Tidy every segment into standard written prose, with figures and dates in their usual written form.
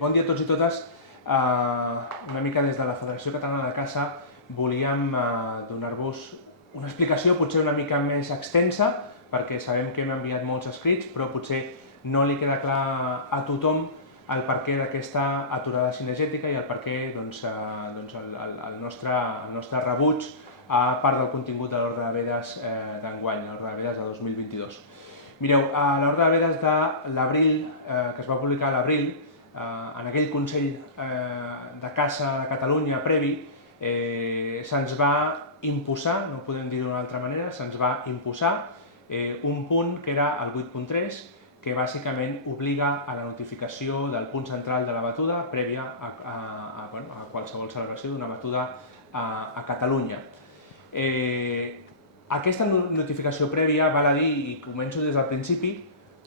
Bon dia a tots i totes. Una mica des de la Federació Catalana de Caça volíem donar-vos una explicació potser una mica més extensa, perquè sabem que hem enviat molts escrits, però potser no li queda clar a tothom el perquè d'aquesta aturada cinegètica i el perquè el nostre rebuig a part del contingut de l'Ordre de Vedes d'enguany, l'Ordre de Vedes de 2022. Mireu, a l'Ordre de Vedes de l'abril, que es va publicar a l'abril, en aquell Consell de Caça de Catalunya previ, se'ns va imposar, no podem dir-ho d'una altra manera, se'ns va imposar un punt que era el 8.3, que bàsicament obliga a la notificació del punt central de la batuda prèvia a qualsevol celebració d'una batuda a Catalunya. Aquesta notificació prèvia, val a dir, i començo des del principi,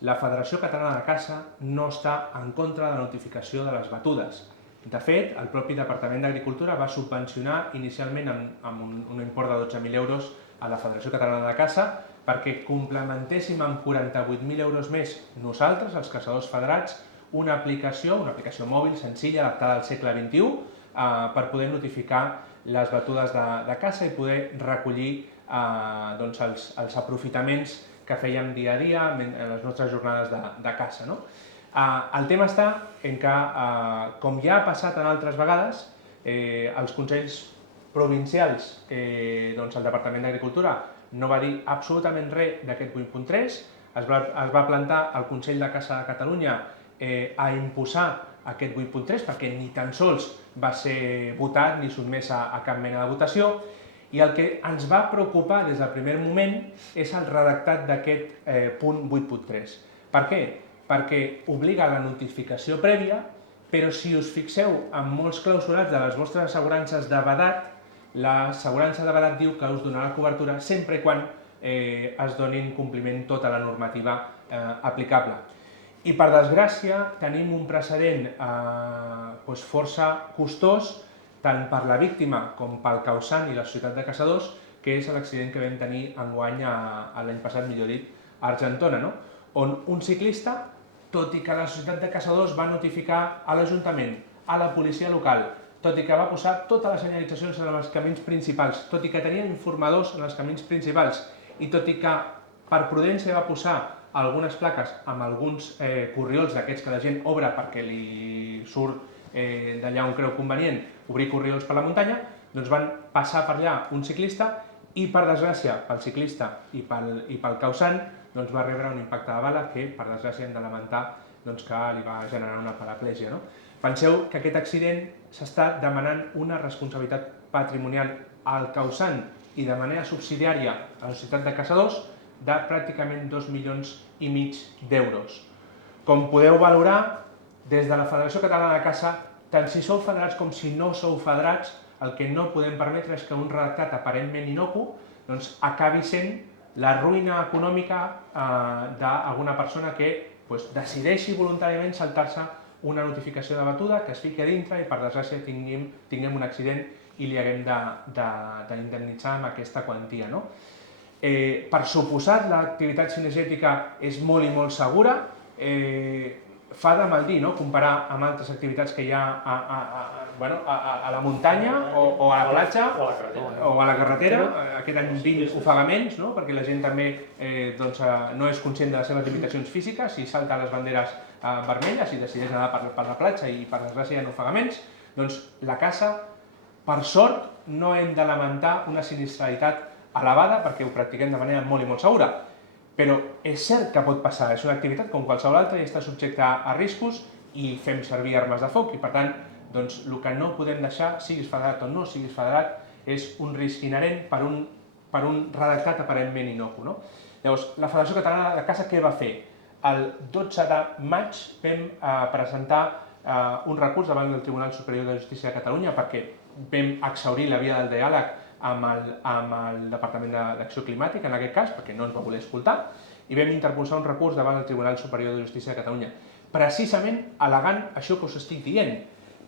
la Federació Catalana de Caça no està en contra de la notificació de les batudes. De fet, el propi Departament d'Agricultura va subvencionar inicialment amb un import de 12.000 euros a la Federació Catalana de Caça perquè complementéssim amb 48.000 euros més nosaltres, els caçadors federats, una aplicació mòbil senzilla adaptada al segle XXI per poder notificar les batudes de caça i poder recollir els aprofitaments que fèiem dia a dia en les nostres jornades de caça. El tema està en que, com ja ha passat en altres vegades, els consells provincials, el Departament d'Agricultura no va dir absolutament res d'aquest 8.3, es va plantar el Consell de Caça de Catalunya a imposar aquest 8.3 perquè ni tan sols va ser votat ni sotmès a cap mena de votació, i el que ens va preocupar des del primer moment és el redactat d'aquest punt 8.3. Per què? Perquè obliga a la notificació prèvia, però si us fixeu en molts clausulats de les vostres assegurances de vedat, l'assegurança de vedat diu que us donarà cobertura sempre quan es donin compliment tota la normativa aplicable. I per desgràcia tenim un precedent força costós tant per la víctima com pel causant i la societat de caçadors, que és l'accident que vam tenir enguany l'any passat, millor dit, a Argentona, on un ciclista, tot i que la societat de caçadors va notificar a l'Ajuntament, a la policia local, tot i que va posar totes les senyalitzacions en els camins principals, tot i que tenia informadors en els camins principals, i tot i que per prudència va posar algunes plaques amb alguns corriols d'aquests que la gent obre perquè li surt d'allà on creu convenient obrir corriols per la muntanya, doncs van passar per allà un ciclista i, per desgràcia, pel ciclista i pel causant, va rebre un impacte de bala que, per desgràcia, hem de lamentar que li va generar una paraplegia. Penseu que aquest accident s'està demanant una responsabilitat patrimonial al causant i de manera subsidiària a la societat de caçadors de pràcticament 2,5 milions d'euros. Com podeu valorar, des de la Federació Catalana de Caça, tant si sou federats com si no sou federats, el que no podem permetre és que un redactat aparentment innocu acabi sent la ruïna econòmica d'alguna persona que decideixi voluntàriament saltar-se una notificació de batuda, que es fiqui a dintre i per desgràcia tinguem un accident i li haguem d'indemnitzar amb aquesta quantia. Per suposat, l'activitat cinegètica és molt i molt segura, fa de mal dir comparar amb altres activitats que hi ha a la muntanya o a la platja o a la carretera. Aquest any 20 ofegaments, perquè la gent també no és conscient de les seves limitacions físiques i salta les banderes vermelles i decideix anar per la platja i per desgràcia hi ha ofegaments. Doncs la caça, per sort, no hem de lamentar una sinistralitat elevada perquè ho practiquem de manera molt i molt segura. Però és cert que pot passar, és una activitat com qualsevol altra i està subjecte a riscos i fem servir armes de foc i per tant el que no podem deixar, siguis federat o no siguis federat, és un risc inherent per un redactat aparentment innocu. Llavors, la Federació Catalana de Caça què va fer? El 12 de maig vam presentar un recurs davant del Tribunal Superior de Justícia de Catalunya perquè vam exhaurir la via del diàleg amb el Departament d'Acció Climàtica, en aquest cas, perquè no ens va voler escoltar, i vam interposar un recurs davant del Tribunal Superior de Justícia de Catalunya, precisament al·legant això que us estic dient,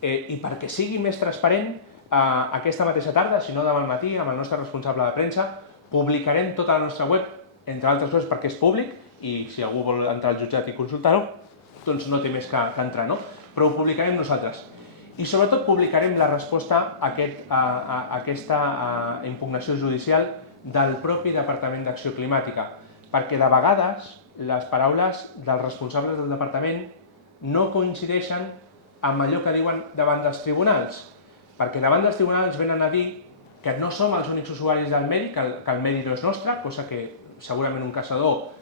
i perquè sigui més transparent, aquesta mateixa tarda, si no demà al matí, amb el nostre responsable de premsa, publicarem tota la nostra web, entre altres coses perquè és públic, i si algú vol entrar al jutjat i consultar-ho, doncs no té més que entrar. però ho publicarem nosaltres. I sobretot publicarem la resposta a aquesta impugnació judicial del propi Departament d'Acció Climàtica, perquè de vegades les paraules dels responsables del departament no coincideixen amb allò que diuen davant dels tribunals, perquè davant dels tribunals venen a dir que no som els únics usuaris del medi, que el medi no és nostre, cosa que segurament un caçador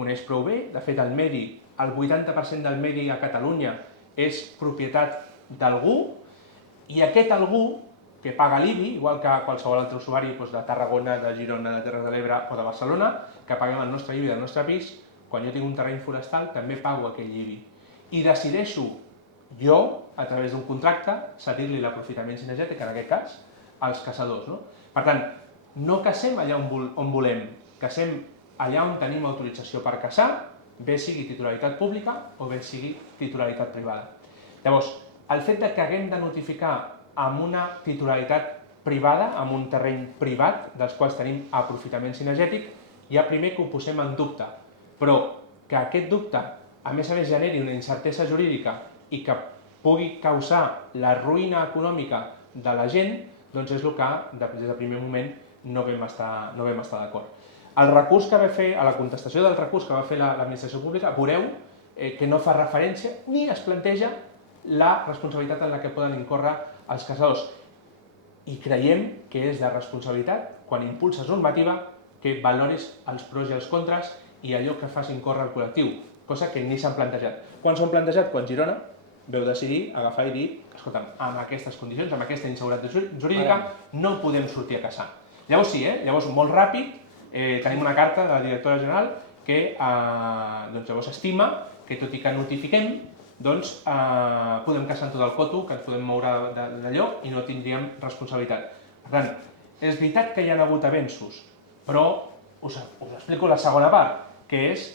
coneix prou bé. De fet, el medi, el 80% del medi a Catalunya és propietat d'algú, i aquest algú que paga l'IBI, igual que qualsevol altre usuari de Tarragona, de Girona, de Terres de l'Ebre o de Barcelona, que paguem el nostre IBI del nostre pis, quan jo tinc un terreny forestal també pago aquell IBI. I decideixo jo, a través d'un contracte, cedir-li l'aprofitament cinegètic, en aquest cas, als caçadors. Per tant, no cacem allà on volem, cacem allà on tenim autorització per caçar, bé sigui titularitat pública o bé sigui titularitat privada. Llavors, el fet que haguem de notificar amb una titularitat privada, amb un terreny privat, dels quals tenim aprofitament cinegètic, ja primer que ho posem en dubte, però que aquest dubte, a més generi una incertesa jurídica i que pugui causar la ruïna econòmica de la gent, doncs és el que des del primer moment no vam estar d'acord. El recurs que va fer, a la contestació del recurs que va fer l'administració pública, veureu que no fa referència ni es planteja la responsabilitat en la que poden incórrer els caçadors. I creiem que és de responsabilitat, quan impulses normativa, que valoris els pros i els contres i allò que faci incórrer el col·lectiu, cosa que ni s'han plantejat. Quan s'han plantejat? Quan Girona veu decidir agafar i dir, escolta'm, amb aquestes condicions, amb aquesta inseguretat jurídica, no podem sortir a caçar. Llavors sí, llavors molt ràpid, tenim una carta de la directora general que llavors estima que tot i que notifiquem, doncs podem caçar en tot el coto, que ens podem moure d'allò i no tindríem responsabilitat. Per tant, és veritat que hi ha hagut avenços, però us explico la segona part, que és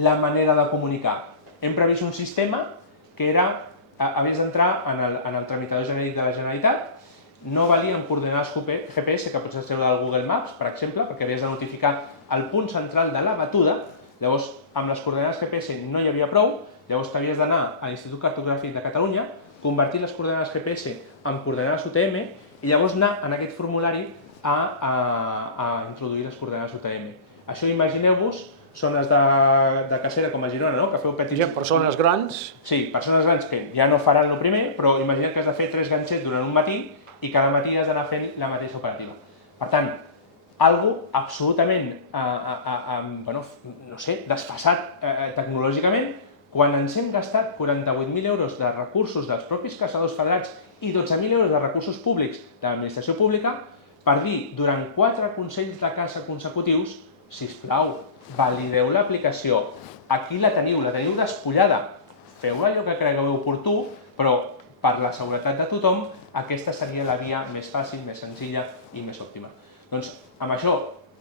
la manera de comunicar. Hem previst un sistema que havies d'entrar en el tramitador genèric de la Generalitat, no valia amb coordenades GPS, que pots treure del Google Maps, per exemple, perquè havies de notificar el punt central de la batuda. Llavors, amb les coordenades GPS no hi havia prou, llavors t'havies d'anar a l'Institut Cartogràfic de Catalunya, convertir les coordenades GPS en coordenades UTM i llavors anar en aquest formulari a introduir les coordenades UTM. Això, imagineu-vos, zones de cacera com a Girona, que feu petits... Persones grans? Sí, persones grans que ja no faran el primer, però imagina't que has de fer 3 ganxets durant un matí i cada matí has d'anar fent la mateixa operativa. Per tant, algo absolutament, no sé, desfasat tecnològicament, quan ens hem gastat 48.000 euros de recursos dels propis caçadors federats i 12.000 euros de recursos públics de l'administració pública, per dir durant 4 consells de caça consecutius, sisplau, valideu l'aplicació, aquí la teniu despullada, feu allò que cregueu oportú, però per la seguretat de tothom, aquesta seria la via més fàcil, més senzilla i més òptima. Doncs amb això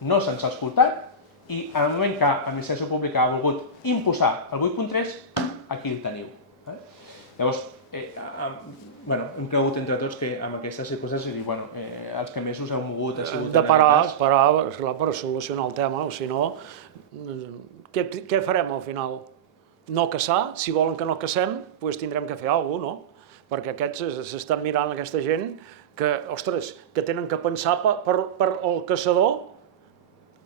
no se'ns ha escoltat i en el moment que l'administració pública ha volgut imposar el 8.3, aquí el teniu. Llavors, hem cregut entre tots que amb aquestes circumstàncies, els que més us heu mogut ha sigut... De parar per solucionar el tema, o si no, què farem al final? No caçar? Si volen que no caçem, doncs tindrem que fer alguna cosa, no? Perquè aquests s'estan mirant aquesta gent que, ostres, que tenen que pensar per al caçador,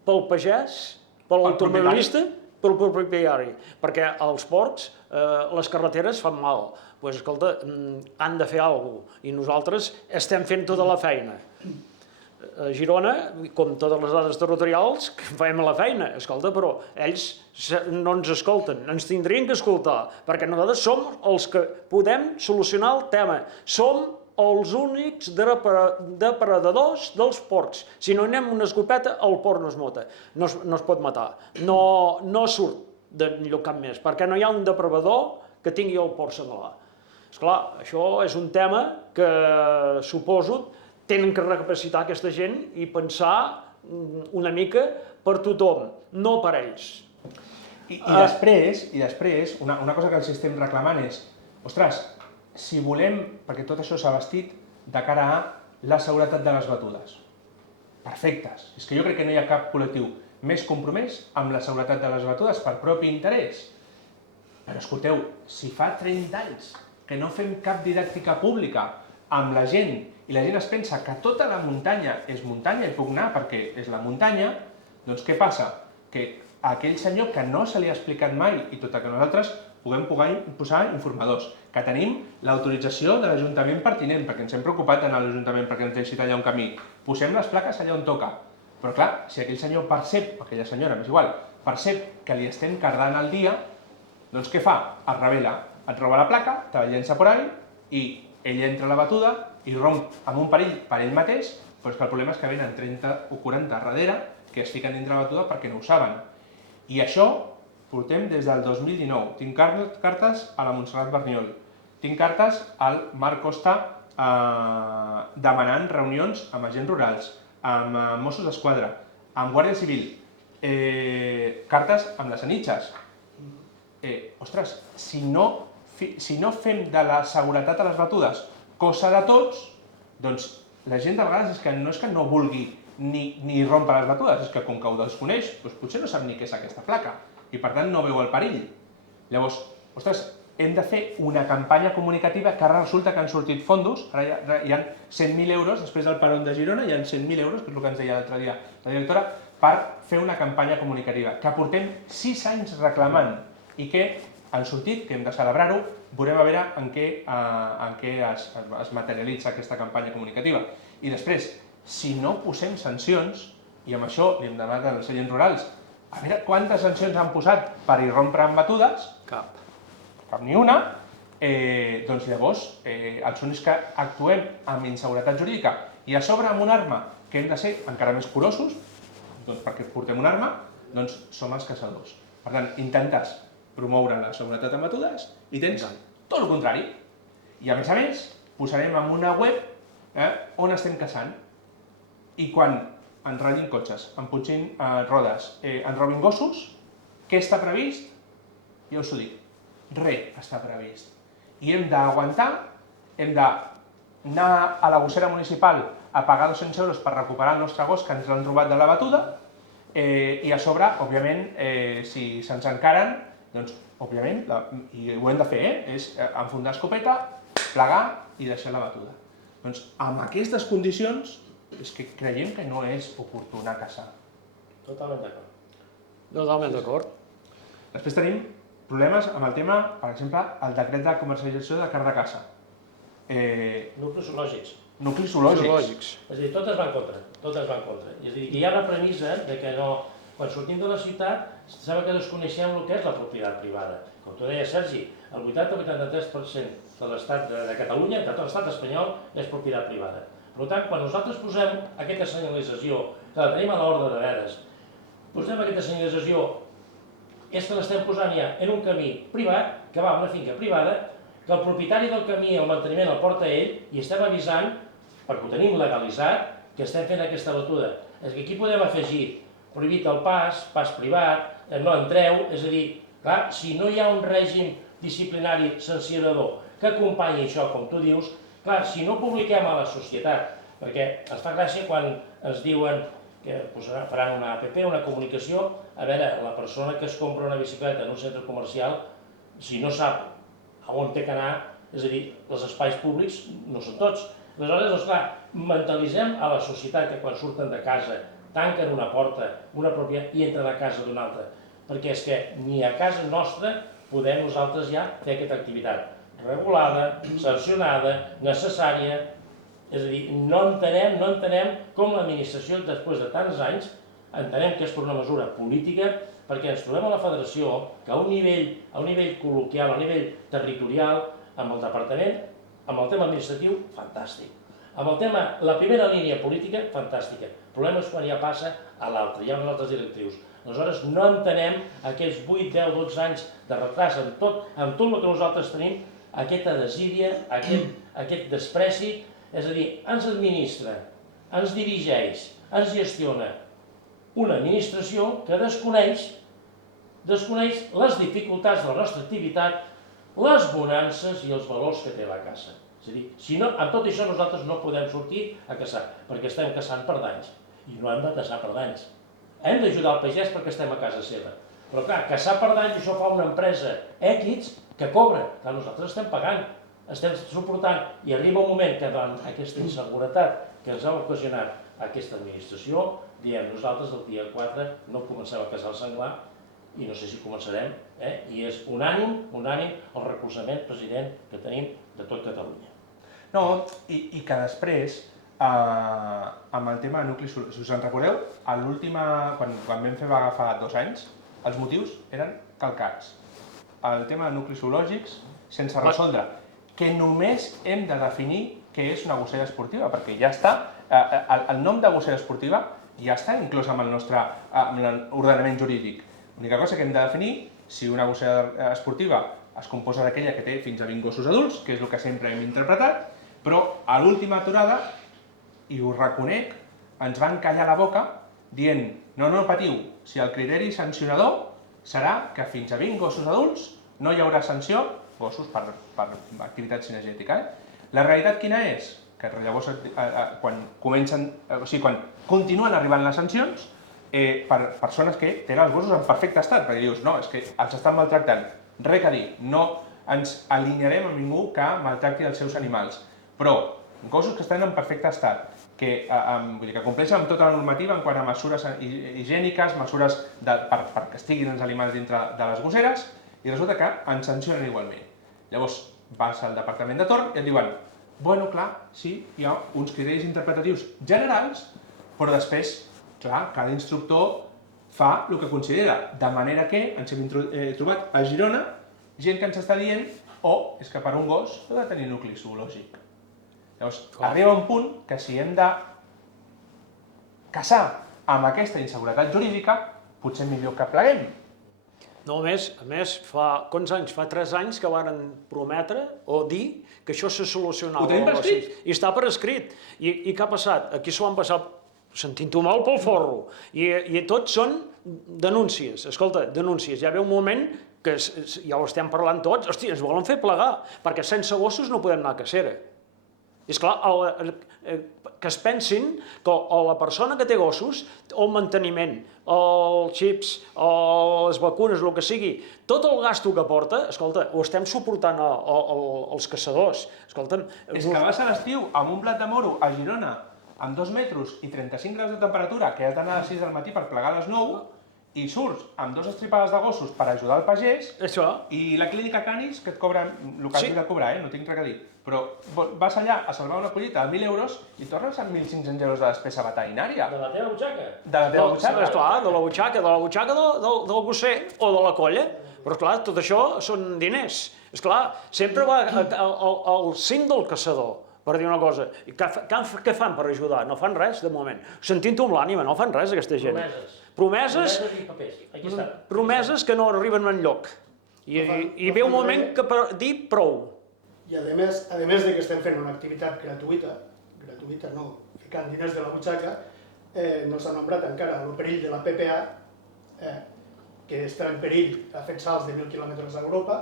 pel pagès, per l'automobilista, pel propietari. Perquè als ports les carreteres fan mal. Doncs, escolta, han de fer alguna cosa i nosaltres estem fent tota la feina. A Girona, com totes les dades territorials, fem la feina, escolta, però ells no ens escolten, ens tindrien que escoltar, perquè nosaltres som els que podem solucionar el tema. Som els únics depredadors dels porcs. Si no anem una escopeta, el porc no es mata, no es pot matar, no surt d'enlloc cap més, perquè no hi ha un depredador que tingui el porc senglar. Esclar, això és un tema que suposo tenen que recapacitar aquesta gent i pensar una mica per tothom, no per ells. I després, una cosa que els estem reclamant és, ostres, si volem, perquè tot això s'ha vestit de cara a la seguretat de les batudes. Perfectes. És que jo crec que no hi ha cap col·lectiu més compromès amb la seguretat de les batudes per propi interès. Però escolteu, si fa 30 anys que no fem cap didàctica pública amb la gent i la gent es pensa que tota la muntanya és muntanya i puc anar perquè és la muntanya, doncs què passa? Que a aquell senyor que no se li ha explicat mai i tot que nosaltres puguem posar informadors, que tenim l'autorització de l'Ajuntament pertinent, perquè ens hem preocupat d'anar a l'Ajuntament perquè ens deixi tallar un camí, posem les plaques allà on toca. Però clar, si aquell senyor percep, o aquella senyora, m'és igual, percep que li estem cardant el dia, doncs què fa? Es revela, et roba la placa, te la llença por ahí, i ell entra a la batuda i romp amb un perill per ell mateix, però és que el problema és que venen 30 o 40 darrere que es fiquen dintre la batuda perquè no ho saben. I això portem des del 2019. Tinc cartes a la Montserrat Berniol, tinc cartes al Marc Costa demanant reunions amb agents rurals, amb Mossos d'Esquadra, amb Guàrdia Civil, cartes amb les Anitxes. Ostres, si no fem de la seguretat a les batudes cosa de tots, doncs la gent de vegades no és que no vulgui ni rompre les batudes, és que com que ho desconeix, doncs potser no sap ni què és aquesta placa i per tant no veu el perill. Llavors, ostres, hem de fer una campanya comunicativa que ara resulta que han sortit fondos, ara hi ha 100.000 euros, després del Peron de Girona hi ha 100.000 euros, que és el que ens deia l'altre dia la directora, per fer una campanya comunicativa, que portem 6 anys reclamant i que han sortit, que hem de celebrar-ho, veurem a veure en què es materialitza aquesta campanya comunicativa. I després, si no posem sancions, i amb això li hem demanat als agents rurals, a veure quantes sancions han posat per irrompre amb batudes, cap ni una, doncs llavors el són és que actuem amb inseguretat jurídica i a sobre amb una arma que hem de ser encara més curosos, doncs perquè portem una arma, doncs som els caçadors. Per tant, intentes promoure la seguretat amb batudes i tens tot el contrari. I a més, posarem en una web on estem caçant. I quan ens ratllin cotxes, en punxin rodes, en robin gossos, què està previst? Jo us ho dic, res està previst. I hem d'aguantar, hem d'anar a la gossera municipal a pagar 200 euros per recuperar el nostre gos que ens l'han robat de la batuda i a sobre, òbviament, si se'ns encaren, doncs, òbviament, i ho hem de fer, és enfundar escopeta, plegar i deixar la batuda. Doncs amb aquestes condicions és que creiem que no és oportú anar a caçar. Totalment d'acord. Totalment d'acord. Després tenim problemes amb el tema, per exemple, el decret de comercialització de carn de caça. Nuclis zoològics. Nuclis zoològics. És a dir, totes van contra, totes van contra. És a dir, hi ha una premissa de que no... Quan sortim de la ciutat, sembla que desconeixem el que és la propietat privada. Com tu deies, Sergi, el 80-83% de l'estat de Catalunya, de tot l'estat espanyol, és propietat privada. Per tant, quan nosaltres posem aquesta senyalització, que la tenim a l'ordre de veres, posem aquesta senyalització, és que l'estem posant ja en un camí privat, que va a una finca privada, que el propietari del camí, el manteniment el porta ell, i estem avisant, perquè ho tenim legalitzat, que estem fent aquesta batuda. És que aquí podem afegir prohibit el pas privat, no entreu, és a dir, clar, si no hi ha un règim disciplinari sancionador que acompanyi això, com tu dius, clar, si no publiquem a la societat, perquè ens fa gràcia quan ens diuen que faran una app, una comunicació, a veure, la persona que es compra una bicicleta en un centre comercial, si no sap a on té que anar, és a dir, els espais públics no són tots. Aleshores, doncs clar, mentalitzem a la societat que quan surten de casa tanquen una porta, una pròpia, i entren a casa d'una altra. Perquè és que ni a casa nostra podem nosaltres ja fer aquesta activitat regulada, sancionada, necessària. És a dir, no entenem com l'administració, després de tants anys, entenem que és per una mesura política, perquè ens trobem a la federació que a un nivell col·loquial, a un nivell territorial, amb el departament, amb el tema administratiu, fantàstic. Amb el tema, la primera línia política, fantàstica. El problema és quan ja passa a l'altre, hi ha uns altres directius. Aleshores, no entenem aquests 8, 10, 12 anys de retras en tot el que nosaltres tenim, aquesta desídia, aquest despreci, és a dir, ens administra, ens dirigeix, ens gestiona una administració que desconeix les dificultats de la nostra activitat, les bonances i els valors que té la caça. És a dir, si no, amb tot això nosaltres no podem sortir a caçar, perquè estem caçant per danys, i no hem de caçar per danys. Hem d'ajudar el pagès perquè estem a casa seva. Però clar, caçar per danys, això fa una empresa X que cobra. Clar, nosaltres estem pagant. estem suportant i arriba un moment que davant aquesta inseguretat que ens ha ocasionat aquesta administració, diem nosaltres el dia 4 no comencem a caçar el senglar i no sé si començarem, i és unànim el recolzament, president, que tenim de tot Catalunya. No, i que després, amb el tema de nuclis, si us en recordeu, quan vam fer vaga fa 2 anys, els motius eren calcats. El tema de nuclis zoològics sense resoldre, que només hem de definir què és una gossera esportiva, perquè ja està, el nom de gossera esportiva ja està inclòs amb el nostre ordenament jurídic. L'única cosa que hem de definir, si una gossera esportiva es composa d'aquella que té fins a 20 gossos adults, que és el que sempre hem interpretat, però a l'última aturada, i ho reconec, ens van callar la boca dient no patiu, si el criteri sancionador serà que fins a 20 gossos adults no hi haurà sanció, gossos per activitat cinegètica. La realitat quina és? Que llavors, quan continuen arribant les sancions, per persones que tenen els gossos en perfecte estat, perquè dius, no, és que els estan maltractant. Res a dir, no ens alinearem amb ningú que maltracti els seus animals, però gossos que estan en perfecte estat, que compleixen amb tota la normativa en quant a mesures higièniques, mesures perquè estiguin els animals dintre de les gosseres, i resulta que ens sancionen igualment. Llavors vas al departament de torn i et diuen, bueno, clar, sí, hi ha uns criteris interpretatius generals, però després, clar, cada instructor fa el que considera, de manera que ens hem trobat a Girona gent que ens està dient és que per un gos heu de tenir nucli zoològic. Llavors, arriba un punt que si hem de caçar amb aquesta inseguretat jurídica, potser millor que pleguem. No, a més, fa quants anys? Fa 3 anys que varen prometre o dir que això se solucionava. Ho tenim per escrit? I està per escrit. I què ha passat? Aquí s'ho han passat sentint-ho molt pel forro. I tots són denúncies. Escolta, denúncies. Hi ha un moment que ja ho estem parlant tots, hòstia, ens volen fer plegar, perquè sense gossos no podem anar a cacera. És clar, que es pensin que la persona que té gossos, el manteniment, els xips, les vacunes, el que sigui, tot el gasto que porta, escolta, ho estem suportant els caçadors. És que vas a l'estiu amb un blat de moro a Girona, amb 2 metres i 35 graus de temperatura, que has d'anar a les 6 del matí per plegar a les 9, i surts amb 2 estripades de gossos per ajudar el pagès, i la clínica Canis, que et cobren el que hagi de cobrar, no tinc res a dir, però vas allà a salvar una collita de 1.000 euros i tornes amb 1.500 euros de despesa veterinària. De la teva butxaca? De la teva butxaca? Esclar, de la butxaca del gosser o de la colla. Però esclar, tot això són diners. Esclar, sempre va al cim del caçador, per dir una cosa. Què fan per ajudar? No fan res, de moment. Sentint-ho amb l'ànima, no fan res, aquesta gent. Promeses. Promeses que no arriben enlloc. I ve un moment que per dir prou. I a més de que estem fent una activitat gratuïta no, ficant diners de la butxaca, no s'ha nombrat encara el perill de la PPA, que està en perill, ha fet salts de 1.000 quilòmetres a Europa,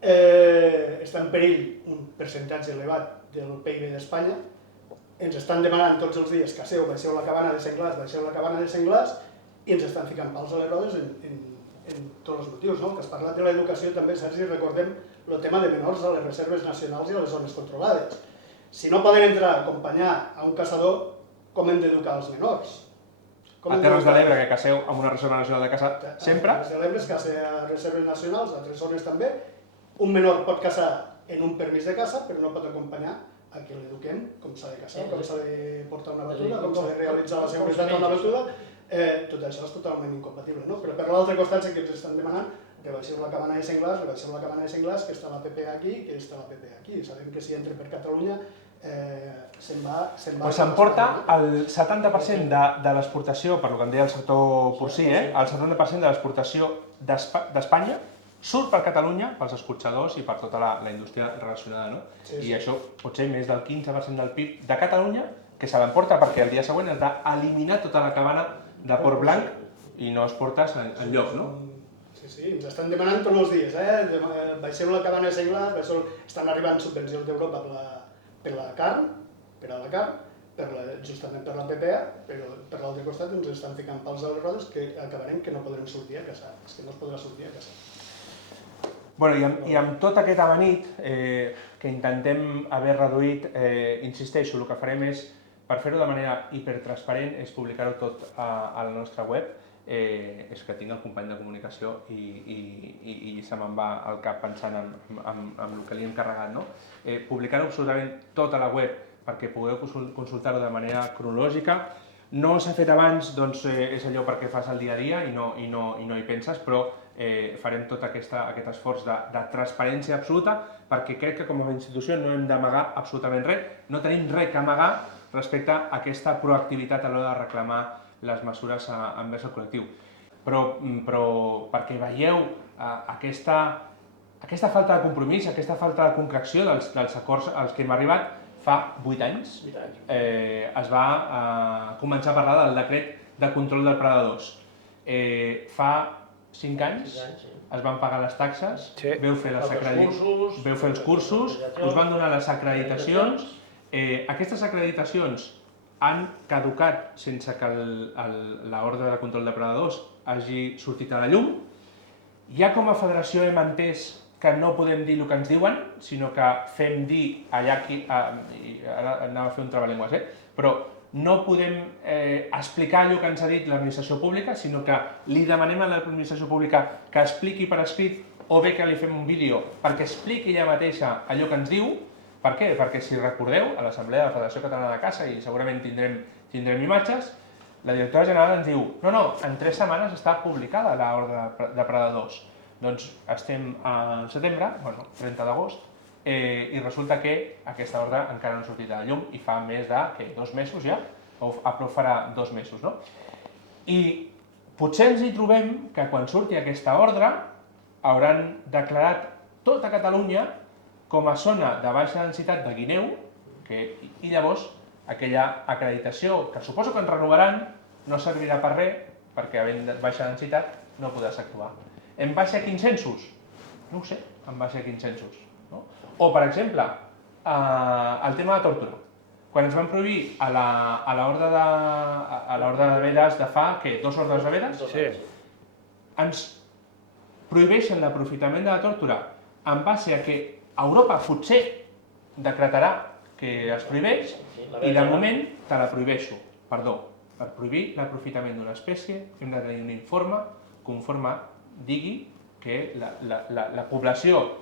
està en perill un percentatge elevat del PIB d'Espanya, ens estan demanant tots els dies baixeu la cabana de senglars, i ens estan ficant pals a les rodes en tots els motius. Que has parlat de l'educació també, Sergi, recordem el tema de menors a les reserves nacionals i a les zones controlades. Si no poden entrar a acompanyar a un caçador, com hem d'educar els menors? A Terres de l'Ebre, que caceu amb una reserva nacional de caça sempre. A Terres de l'Ebre es caça a reserves nacionals, a altres zones també. Un menor pot caçar en un permís de caça, però no pot acompanyar a que l'eduquem com s'ha de caçar, com s'ha de portar una batuda, com s'ha de realitzar la seguretat d'una batuda. Tot això és totalment incompatible, no? Però per l'altre costat sí que ens estan demanant rebaixeu la cabana de senglars, que està la PPA aquí, que està la PPA aquí. Sabem que si entra per Catalunya se'n va... S'emporta el 70% de l'exportació, per el que em deia el sector porcí, el 70% de l'exportació d'Espanya surt per Catalunya, pels escorxadors i per tota la indústria relacionada, no? I això pot ser més del 15% del PIB de Catalunya, que se l'emporta perquè el dia següent has d'eliminar tota la cabana de porc blanc i no es portes enlloc, no? Sí, ens estan demanant tots els dies, baixeu la cabana de senglars, estan arribant subvencions d'Europa per la carn, justament per la PPA, però per l'altre costat ens estan ficant pals a les rodes que acabarem que no podrem sortir a caçar, és que no es podrà sortir a caçar. I amb tot aquest amanit que intentem haver reduït, insisteixo, el que farem és, per fer-ho de manera hipertransparent, és publicar-ho tot a la nostra web. És que tinc el company de comunicació i se me'n va al cap pensant en el que li hem carregat. Publicar-ho absolutament tot a la web perquè pugueu consultar-ho de manera cronològica. No s'ha fet abans, doncs és allò perquè fas el dia a dia i no hi penses, però farem tot aquest esforç de transparència absoluta perquè crec que com a institució no hem d'amagar absolutament res, no tenim res que amagar respecte a aquesta proactivitat a l'hora de reclamar les mesures envers el col·lectiu. Però perquè veieu aquesta falta de compromís, aquesta falta de concreció dels acords als que hem arribat, fa 8 anys es va començar a parlar del decret de control de predadors. Fa 5 anys es van pagar les taxes, veu fer els cursos, us van donar les acreditacions. Aquestes acreditacions han caducat sense que l'ordre de control de predadors hagi sortit a la llum. Ja com a federació hem entès que no podem dir el que ens diuen, sinó que fem dir allà aquí, ara anava a fer un trabalengües, però no podem explicar allò que ens ha dit l'administració pública, sinó que li demanem a l'administració pública que expliqui per escrit o bé que li fem un vídeo perquè expliqui ella mateixa allò que ens diu. Per què? Perquè si recordeu, a l'Assemblea de la Federació Catalana de Caça, i segurament tindrem imatges, la directora general ens diu no, en 3 setmanes està publicada l'ordre de predadors. Doncs estem al setembre, 30 d'agost, i resulta que aquesta ordre encara no ha sortit a la llum i fa més de 2 mesos ja, o farà 2 mesos. I potser ens hi trobem que quan surti aquesta ordre hauran declarat tota Catalunya com a zona de baixa densitat de guineu, i llavors aquella acreditació, que suposo que ens renovaran, no servirà per res, perquè havent baixa densitat no podràs actuar. En base a quins censos? No ho sé, en base a quins censos. O, per exemple, el tema de tortura. Quan ens van prohibir a l'ordre de vedes de fa, 2 ordres de vedes? Ens prohibeixen l'aprofitament de la tortura en base a que Europa potser decretarà que es prohibeix i de moment te la prohibeixo. Perdó, per prohibir l'aprofitament d'una espècie hem de tenir un informe conforme digui que la població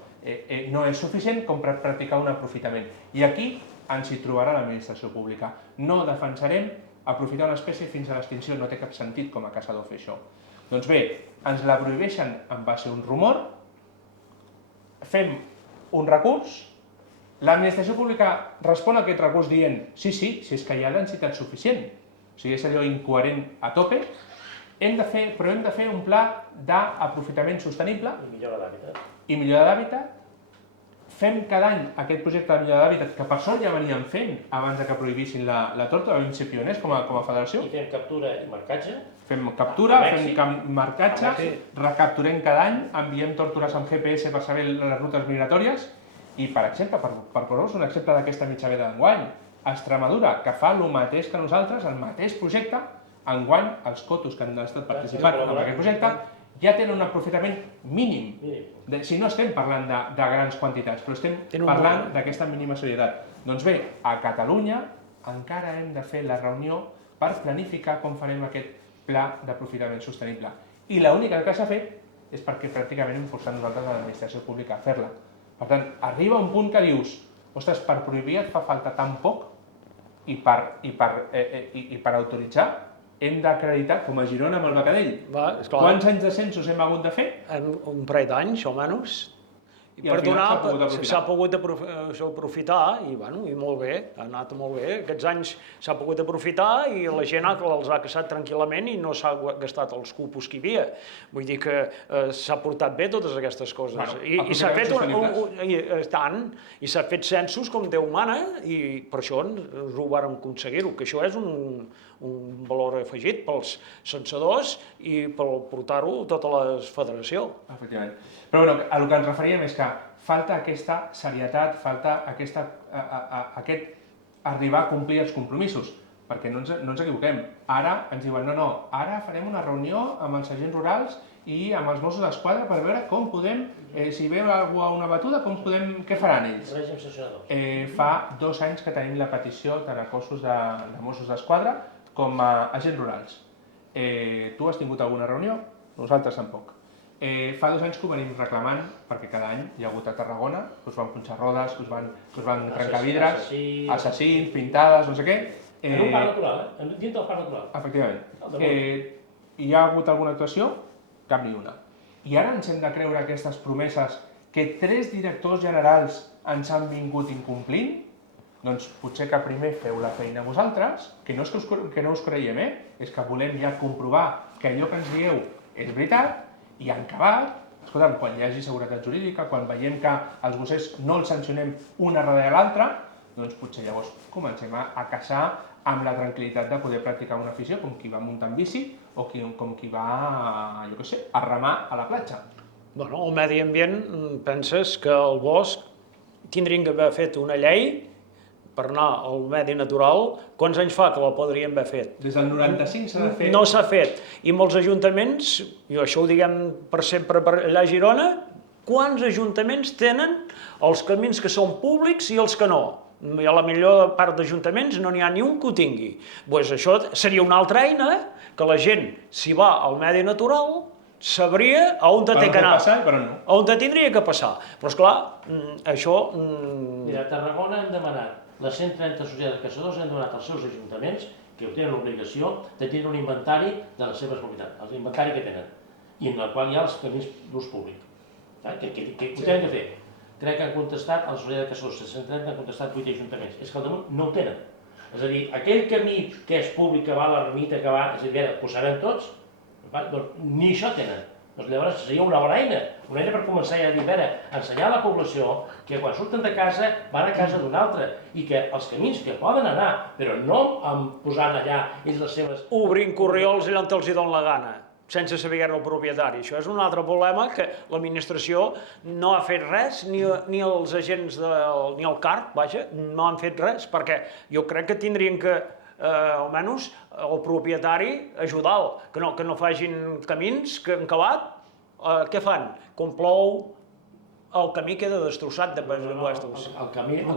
no és suficient com per practicar un aprofitament. I aquí ens hi trobarà l'administració pública. No defensarem aprofitar una espècie fins a l'extinció, no té cap sentit com a caçador fer això. Doncs bé, ens la prohibeixen en base a un rumor, fem un recurs, l'administració pública respon a aquest recurs dient sí, si és que hi ha densitat suficient, o sigui, és allò incoherent a tope, però hem de fer un pla d'aprofitament sostenible i millora d'hàbitat. Fem cada any aquest projecte de millora d'hàbitat, que per sort ja veníem fent abans que prohibissin la tortura, vam ser pioners com a federació. I fem captura i marcatge. Fem captura, fem marcatge, recapturem cada any, enviem tortures amb GPS per saber les rutes migratòries i, per exemple, per posar-vos un exemple d'aquesta mitja veda d'enguany, Extremadura, que fa el mateix que nosaltres, el mateix projecte, enguany els cotos que han estat participant en aquest projecte ja tenen un aprofitament mínim. Si no estem parlant de grans quantitats, però estem parlant d'aquesta mínima serietat. Doncs bé, a Catalunya encara hem de fer la reunió per planificar com farem aquest pla d'aprofitament sostenible. I l'única que s'ha fet és perquè pràcticament hem forçat nosaltres a l'administració pública a fer-la. Per tant, arriba un punt que dius, ostres, per prohibir et fa falta tan poc i per autoritzar hem d'acreditar, com a Girona amb el becadell. Quants anys de censos hem hagut de fer? Un parell d'anys, almenys. I per donar s'ha pogut aprofitar i molt bé, ha anat molt bé. Aquests anys s'ha pogut aprofitar i la gent els ha caçat tranquil·lament i no s'ha gastat els cupos que hi havia. Vull dir que s'ha portat bé totes aquestes coses. I s'ha fet censos com Déu mana i per això ho vàrem aconseguir-ho, que això és un valor afegit pels censadors i per portar-ho a tota la federació. Efectivament. Però el que ens referíem és que falta aquesta serietat, falta aquest arribar a complir els compromisos. perquè no ens equivoquem. Ara ens diuen, no, ara farem una reunió amb els agents rurals i amb els Mossos d'Esquadra per veure com podem, si veu algú a una batuda, què faran ells. Règim sancionador. Fa 2 anys que tenim la petició tant a cossos de Mossos d'Esquadra com a agents rurals. Tu has tingut alguna reunió? Nosaltres tampoc. Fa 2 anys que ho venim reclamant, perquè cada any hi ha hagut a Tarragona, que us van punxar rodes, que us van trencar vidres, assassins, pintades, no sé què. En un parc natural, dins del parc natural. Efectivament. Hi ha hagut alguna actuació? Cap ni una. I ara ens hem de creure aquestes promeses que 3 directors generals ens han vingut incomplint? Doncs potser que primer feu la feina vosaltres, que no és que no us creiem, és que volem ja comprovar que allò que ens dieu és veritat, i en acabat, escolta'm, quan hi hagi seguretat jurídica, quan veiem que els gossers no els sancionem una darrere l'altra, doncs potser llavors comencem a caçar amb la tranquil·litat de poder practicar una afició com qui va muntar en bici o com qui va, jo què sé, a remar a la platja. Bueno, el medi ambient, penses que el bosc tindrien que haver fet una llei per anar al medi natural? Quants anys fa que la podrien haver fet? Des del 95 s'ha de fer... No s'ha fet. I molts ajuntaments, i això ho diguem per sempre per allà a Girona, quants ajuntaments tenen els camins que són públics i els que no? I a la millor part d'ajuntaments no n'hi ha ni un que ho tingui. Doncs això seria una altra eina que la gent, si va al medi natural, sabria on té que anar, on tindria que passar. Però, esclar, això... Mira, a Tarragona hem demanat, les 130 societats de caçadors han demanat als seus ajuntaments, que ho tenen l'obligació, de tenir un inventari de les seves propietats, l'inventari que tenen, i en el qual hi ha els camins d'ús públic. Que ho tenen que fer. Crec que han contestat, els societats de caçadors 130 han contestat 8 ajuntaments. És que al damunt no ho tenen. És a dir, aquell camí que és públic, que va a l'ermita, que va... És a dir, ho sabem tots, doncs ni això tenen. Doncs llavors seria una bona eina per començar a dir, ensenyar a la població que quan surten de casa van a casa d'un altre i que els camins que poden anar, però no posant allà ells les seves... Obrint corriols allà on els hi dona la gana, sense saber-ne el propietari. Això és un altre problema que l'administració no ha fet res, ni els agents, ni el CART, vaja, no han fet res, perquè jo crec que tindrien que, almenys, el propietari ajudar-lo, que no facin camins que en acabat, què fan? Quan plou, el camí queda destrossat de puestos. El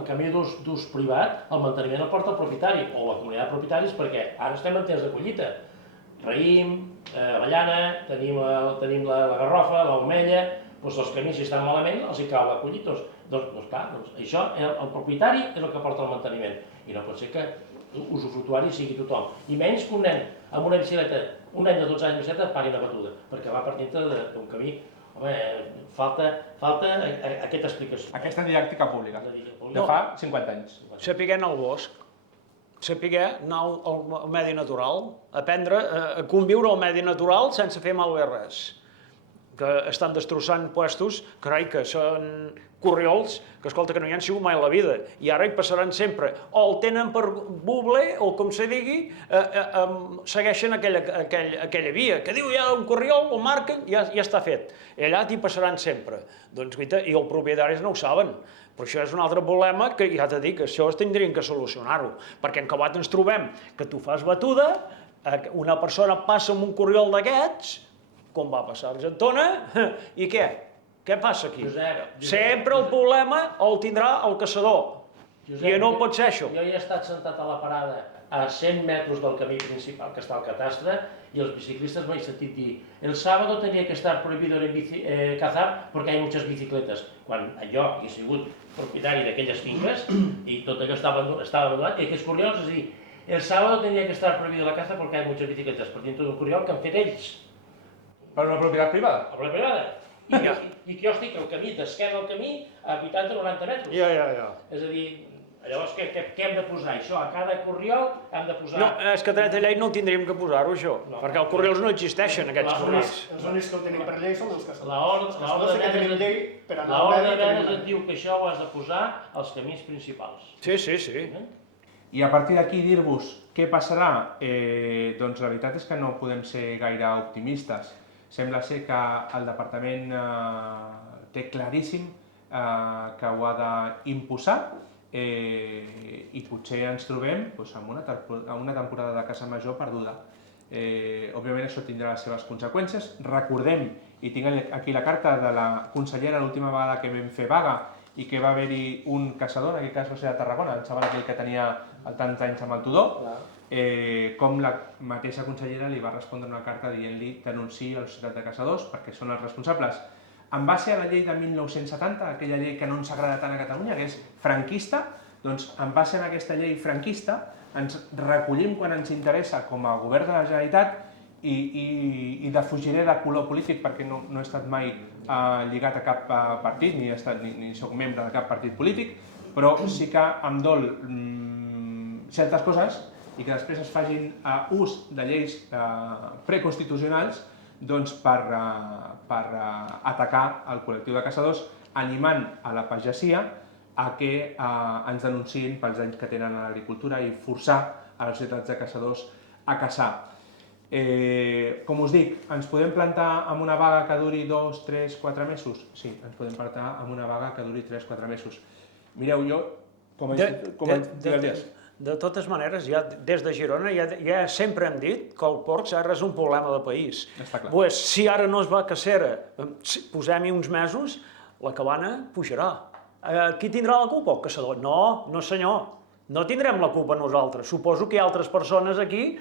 camí d'ús privat, el manteniment el porta el propietari o la comunitat de propietaris, perquè ara estem en temps de collita. Raïm, avellana, tenim la garrofa, l'ametlla, doncs els camins si estan malament els hi cau la collita. Doncs clar, això, el propietari és el que porta el manteniment i no pot ser que usufructuari sigui tothom. I menys que un nen amb una bicicleta, un nen de 12 anys de bicicleta pagui una batuda, perquè va partint d'un camí. Home, falta aquesta explicació. Aquesta didàctica pública, de fa 50 anys. Saber anar al bosc, saber anar al medi natural, aprendre a conviure al medi natural sense fer malbé res. Que estan destrossant puestos, carai, que són corriols, que escolta, que no hi han sigut mai a la vida, i ara hi passaran sempre. O el tenen per buble, o com se digui, segueixen aquella via, que diu, hi ha un corriol, ho marquen, ja està fet. I allà t'hi passaran sempre. Doncs, guaita, i els propietaris no ho saben. Però això és un altre problema que ja t'he dit que això tindrien que solucionar-ho. Perquè en acabat ens trobem que tu fas batuda, una persona passa amb un corriol d'aquests, com va passar a Argentona, i què? Què passa aquí? Sempre el problema el tindrà el caçador, i no pot ser això. Jo he estat sentat a la parada a 100 metres del camí principal que està al catastre i els biciclistes m'he sentit dir el sábado tenía que estar prohibido cazar porque hay muchas bicicletas. Quan jo he sigut propietari d'aquelles finques i tot allò estava abandonat, i aquests corriols, és a dir, el sábado tenía que estar prohibido la caza porque hay muchas bicicletas, per dintre d'un corriol que han fet ells. Per una propietat privada? Per una privada. I que jo estic al camí, d'esquerra al camí, a 80-90 metres. Ja. És a dir, llavors què hem de posar? Això, a cada corriol hem de posar... No, és que a dret a llei no tindríem que posar-ho, això, perquè els corriols no existeixen, aquests corriols. Els únics que ho tenim per llei són els caçadors. L'ordre de veres et diu que això ho has de posar als camins principals. Sí. I a partir d'aquí dir-vos què passarà? Doncs la veritat és que no podem ser gaire optimistes. Sembla ser que el departament té claríssim que ho ha d'imposar i potser ens trobem amb una temporada de caça major perduda. Òbviament això tindrà les seves conseqüències. Recordem, i tinc aquí la carta de la consellera l'última vegada que vam fer vaga i que va haver-hi un caçador, en aquest cas va ser de Tarragona, em sembla aquell que tenia tants anys amb el tudó, com la mateixa consellera li va respondre una carta dient-li denunciï a la societat de caçadors perquè són els responsables. En base a la llei de 1970, aquella llei que no ens agrada tant a Catalunya, que és franquista, doncs en base a aquesta llei franquista ens recollim quan ens interessa com a govern de la Generalitat i defugiré de color polític perquè no he estat mai lligat a cap partit ni soc membre de cap partit polític, però sí que em dol certes coses i que després es facin ús de lleis preconstitucionals per atacar el col·lectiu de caçadors, animant a la pagesia a que ens denunciïn pels danys que tenen a l'agricultura i forçar a les societats de caçadors a caçar. Com us dic, ens podem plantar amb una vaga que duri 2, 3, 4 mesos? Sí, ens podem plantar amb una vaga que duri 3, 4 mesos. Mireu, jo... De totes maneres, des de Girona ja sempre hem dit que el porc ara és un problema de país. Està clar. Pues, si ara no es va a cacera, posem-hi uns mesos, la cabana pujarà. Qui tindrà la culpa? El caçador? No senyor, no tindrem la culpa nosaltres. Suposo que hi ha altres persones aquí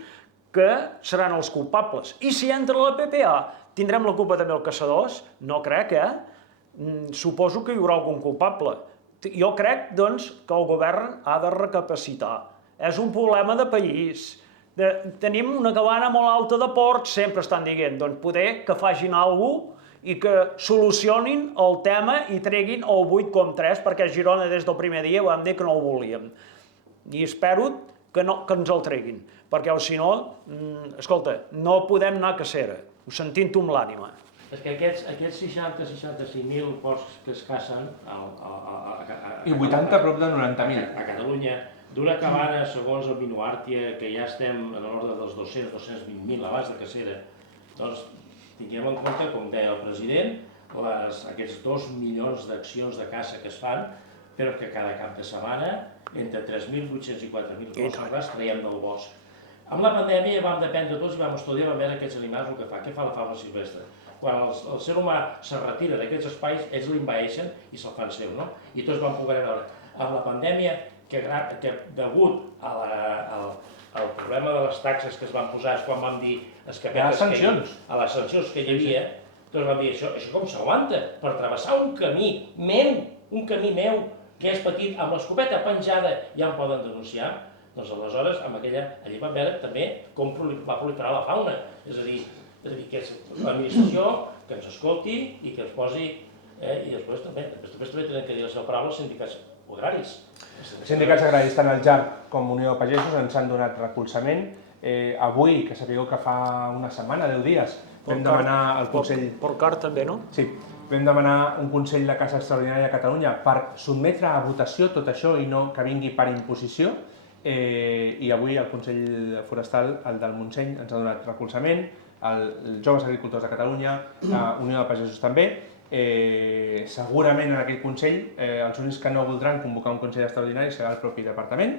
que seran els culpables. I si entra la PPA, tindrem la culpa també els caçadors? No crec, Suposo que hi haurà algun culpable. Jo crec, doncs, que el govern ha de recapacitar. És un problema de país. Tenim una cabana molt alta de porcs, sempre estan dient, doncs poder que facin alguna cosa i que solucionin el tema i treguin el 8,3, perquè a Girona des del primer dia vam dir que no ho volíem. I espero que ens el treguin, perquè si no, escolta, no podem anar a cacera, ho sentim-ho amb l'ànima. És que aquests 60-65.000 porcs que es cacen i 80 prop de 90.000 a Catalunya, d'una cabana, segons el Minuàrtia, que ja estem a l'ordre dels 200-220.000 abans de cacera, doncs tinguem en compte, com deia el president, aquests 2 milions d'accions de caça que es fan, però que cada cap de setmana entre 3.800 i 4.000 porcs les traiem del bosc. Amb la pandèmia vam dependre tots i vam estudiar, vam veure aquests animals el que fa, què fa la fauna silvestre. Quan el ser humà se retira d'aquests espais, ells l'invaeixen i se'l fan seu, no? I tots vam poder veure. Amb la pandèmia, que degut al problema de les taxes que es van posar, és quan vam dir a les sancions que hi havia, doncs vam dir, això com s'aguanta? Per travessar un camí meu, que és petit, amb l'escopeta penjada, ja em poden denunciar? Doncs aleshores, allí vam veure també com va proliferar la fauna. És a dir, que és l'administració que ens escolti i que ens posi... I després també tenen que dir la seva paraula els sindicats agraris. Els sindicats agraris, tant el JARC com Unió de Pagesos, ens han donat recolzament. Avui, que sapigueu que fa una setmana, 10 dies, vam demanar al Consell... Porcar també, no? Sí, vam demanar un Consell de Caça Extraordinari a Catalunya per sotmetre a votació tot això i no que vingui per imposició. I avui el Consell Forestal, el del Montseny, ens ha donat recolzament, els Joves Agricultors de Catalunya, Unió de Pagesos també. Segurament en aquest Consell els únics que no voldran convocar un Consell Extraordinari serà el propi departament.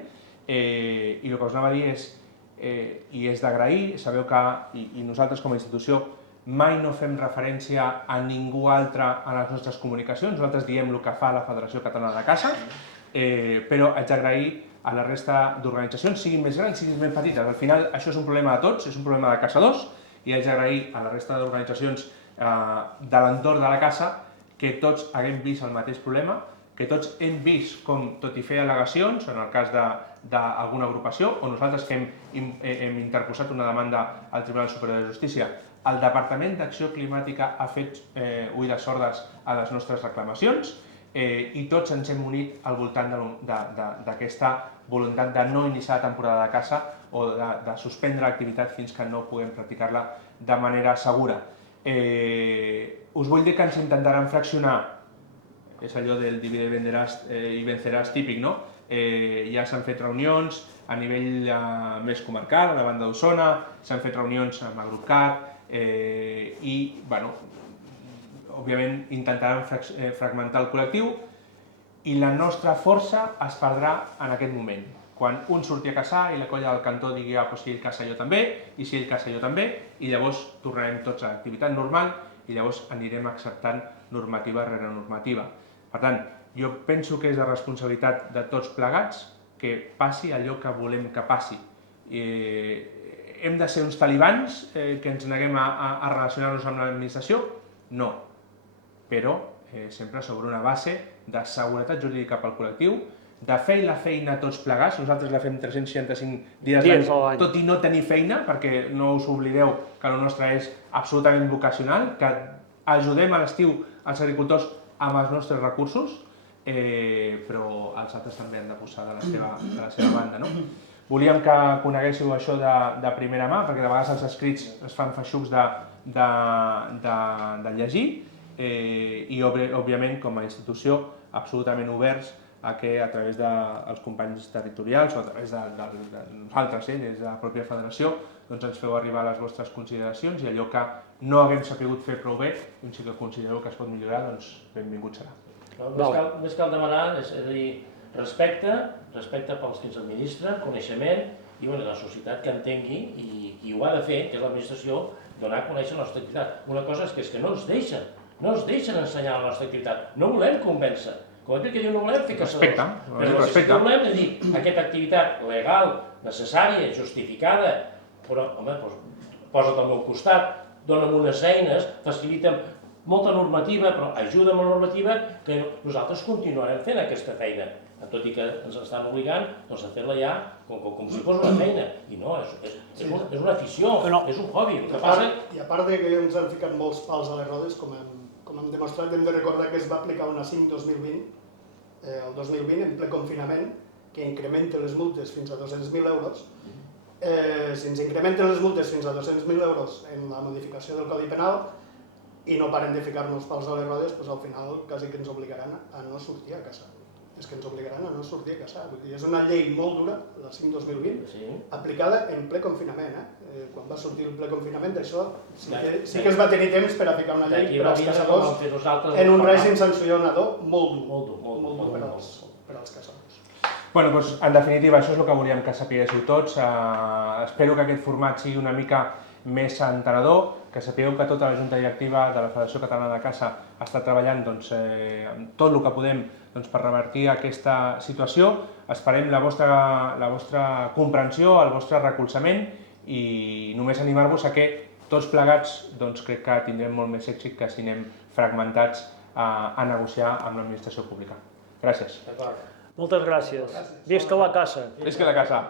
I el que us anava a dir és d'agrair, sabeu que i nosaltres com a institució mai no fem referència a ningú altre a les nostres comunicacions, nosaltres diem el que fa la Federació Catalana de Caça, però haig d'agrair a la resta d'organitzacions, siguin més grans, siguin més petites. Al final això és un problema de tots, és un problema de caçadors, i haig d'agrair a la resta d'organitzacions de l'entorn de la caça que tots haguem vist el mateix problema, que tots hem vist com, tot i fer al·legacions, en el cas d'alguna agrupació, o nosaltres que hem interposat una demanda al Tribunal Superior de Justícia, el Departament d'Acció Climàtica ha fet oïdes sordes a les nostres reclamacions i tots ens hem unit al voltant d'aquesta voluntat de no iniciar la temporada de caça o de suspendre l'activitat fins que no puguem practicar-la de manera segura. Us vull dir que ens intentaran fraccionar, és allò del divide y vencerás típic, no? Ja s'han fet reunions a nivell més comarcal, a la banda d'Osona, s'han fet reunions amb Agrupcat i, bueno, òbviament intentaran fragmentar el col·lectiu i la nostra força es perdrà en aquest moment. Quan un surti a caçar i la colla del cantó digui doncs si ell caça jo també, i si ell caça jo també, i llavors tornarem tots a l'activitat normal i llavors anirem acceptant normativa rere normativa. Per tant, jo penso que és la responsabilitat de tots plegats que passi allò que volem que passi. Hem de ser uns talibans que ens neguem a relacionar-nos amb l'administració? No, però sempre sobre una base de seguretat jurídica pel col·lectiu, de fer la feina tots plegats. Nosaltres la fem 365 dies l'any, tot i no tenir feina, perquè no us oblideu que el nostre és absolutament vocacional, que ajudem a l'estiu als agricultors amb els nostres recursos, però els altres també han de posar de la seva banda. Volíem que coneguéssiu això de primera mà, perquè de vegades els escrits es fan feixucs de llegir, i òbviament com a institució absolutament oberts a que a través dels companys territorials o a través de nosaltres, des de la pròpia federació, ens feu arribar les vostres consideracions i allò que no haguem sabut fer prou bé, si que considereu que es pot millorar, doncs benvingut serà. Més cal demanar, és a dir, respecte pels que ens administren, coneixement i la societat que entengui i qui ho ha de fer, que és l'administració, donar a conèixer la nostra activitat. Una cosa és que no ens deixen ensenyar la nostra activitat, no volem convèncer. Com aquell que diu no volem fer caçadors. Però si no volem dir aquesta activitat legal, necessària, justificada, però home, posa't al meu costat, dona'm unes eines, facilita'm molta normativa, però ajuda'm a la normativa que nosaltres continuarem fent aquesta feina. Tot i que ens estan obligant a fer-la ja com si fos una feina. I no, és una afició, és un hobby. I a part que ens han ficat molts pals a les rodes, com hem demostrat, hem de recordar que es va aplicar una 5-2020, el 2020, en ple confinament, que incrementa les multes fins a 200.000 euros. Si ens incrementen les multes fins a 200.000 euros en la modificació del Codi Penal i no paren de ficar-nos pals a les rodes, al final quasi que ens obligaran a no sortir a caçar. És que ens obligaran a no sortir a caçar. És una llei molt dura, la 5-2020, aplicada en ple confinament. Quan va sortir el ple confinament, això sí que es va tenir temps per a ficar una llei per als caçadors en un règim sancionador molt dur per als caçadors. En definitiva, això és el que volíem que sapiguéssiu tots. Espero que aquest format sigui una mica més entenedor, que sapigueu que tota la Junta Directiva de la Federació Catalana de Caça està treballant amb tot el que podem per revertir aquesta situació. Esperem la vostra comprensió, el vostre recolzament i només animar-vos a que tots plegats crec que tindrem molt més èxit que si anem fragmentats a negociar amb l'administració pública. Gràcies. Moltes gràcies. Visca la caça. Visca la caça.